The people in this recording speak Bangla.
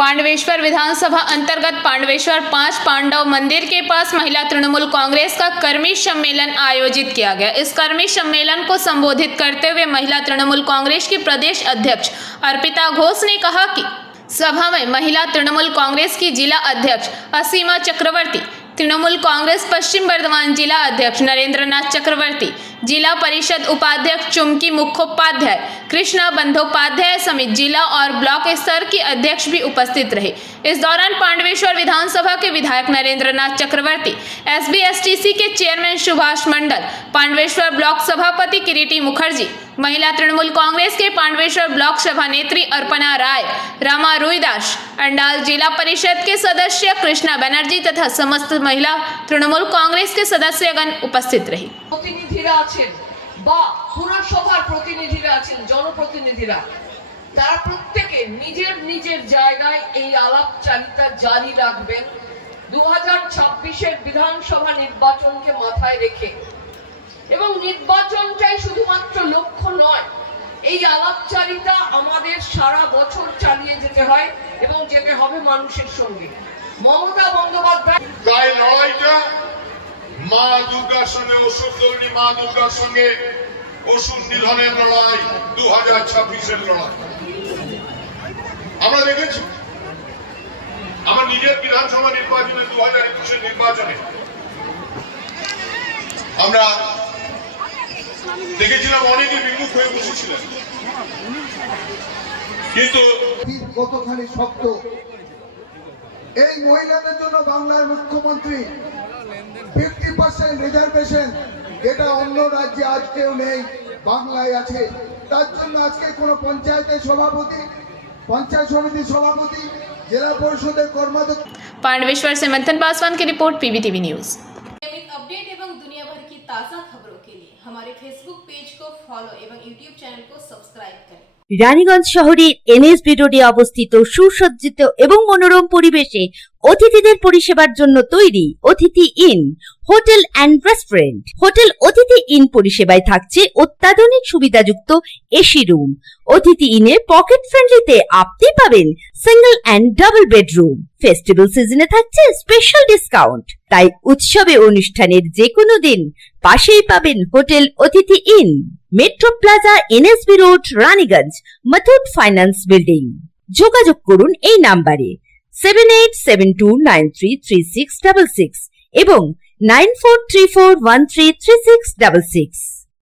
पांडवेश्वर विधानसभा अंतर्गत पांडवेश्वर 5 पांडव मंदिर के पास महिला तृणमूल कांग्रेस का कर्मी सम्मेलन आयोजित किया गया। इस कर्मी सम्मेलन को संबोधित करते हुए महिला तृणमूल कांग्रेस की प्रदेश अध्यक्ष अर्पिता घोष ने कहा कि सभा में महिला तृणमूल कांग्रेस की जिला अध्यक्ष असीमा चक्रवर्ती, तृणमूल कांग्रेस पश्चिम बर्धमान जिला अध्यक्ष नरेंद्रनाथ चक्रवर्ती, जिला परिषद उपाध्यक्ष चुमकी मुखोपाध्याय, कृष्णा बंदोपाध्याय समेत जिला और ब्लॉक स्तर के अध्यक्ष भी उपस्थित रहे। इस दौरान पांडवेश्वर विधानसभा के विधायक नरेंद्रनाथ चक्रवर्ती, SBSTC के चेयरमैन सुभाष मंडल, पांडवेश्वर ब्लॉक सभापति किरीटी मुखर्जी, महिला तृणमूल कांग्रेस के पांडवेश्वर ब्लॉक सभानेत्री अर्पणा राय, रामा रुईदास, अंडाल जिला परिषद के सदस्य कृष्णा बनर्जी तथा समस्त महिला तृणमूल कांग्रेस के सदस्यगण उपस्थित रहे। प्रतिनिधिरा आছেন বা পুরসভার প্রতিনিধিরা আছেন, জনপ্রতিনিধিরা, তারা প্রত্যেকে নিজের নিজের জায়গায় এই আলাপচারিতা জারি রাখবেন 2026 বিধানসভা নির্বাচনকে মাথায় রেখে। এবং নির্বাচনটাই শুধুমাত্র লক্ষ্য নয়, এই আলাপচারিতা আমাদের সারা বছর চালিয়ে যেতে হয় এবং যেতে হবে মানুষের সঙ্গে। মমতা বন্দ্যোপাধ্যায় তাই লড়াইটা মা দুর্গার সঙ্গে, অসুর দৌড়ি মা দুর্গার সঙ্গে অসুর নিধনের লড়াই, 2026-এর লড়াই আমরা দেখেছি। আমার নিজের বিধানসভা নির্বাচনে 2021-এর নির্বাচনে আমরা দেখেছিলাম অনেকে বিমুখ হয়ে বসেছিলেন, কিন্তু কতখানি শক্ত এই মহিলাদের জন্য বাংলার মুখ্যমন্ত্রী 50% রিজার্ভেশন, যেটা অন্য রাজ্যে আজকেও নেই, বাংলায় আছে। তার জন্য আজকে কোন পঞ্চায়েতের সভাপতি, পঞ্চায়েত সমিতির সভাপতি, জেলা পরিষদের কর্মাধ্যক্ষ। पांडवेश्वर से मंथन पासवान की रिपोर्ट, PBTV न्यूज। नियमित अपडेट एवं दुनिया भर की ताज़ा खबरों के लिए हमारे फेसबुक पेज को फॉलो एवं यूट्यूब चैनल को सब्सक्राइब करें। রানীগঞ্জ শহরের NSB রোডে অবস্থিত সুসজ্জিত এবং মনোরম পরিবেশে অতিথিদের পরিষেবার জন্য তৈরি অতিথি in hotel and restaurant. Hotel অতিথি ইন পরিষেবায় থাকছে অত্যাধুনিক সুবিধাযুক্ত এসি রুম। অতিথি ইনে পকেট ফ্রেন্ডলিতে আপনি পাবেন single and double bedroom. Festival সিজনে থাকছে স্পেশাল ডিসকাউন্ট। তাই উৎসবে অনুষ্ঠানের যে কোনো দিন পাশেই পাবেন হোটেল অতিথি in, metro plaza, NSB road, Raniganj, Muthoot finance building. যোগাযোগ করুন এই নাম্বারে 7872933666 এবং 9434133666।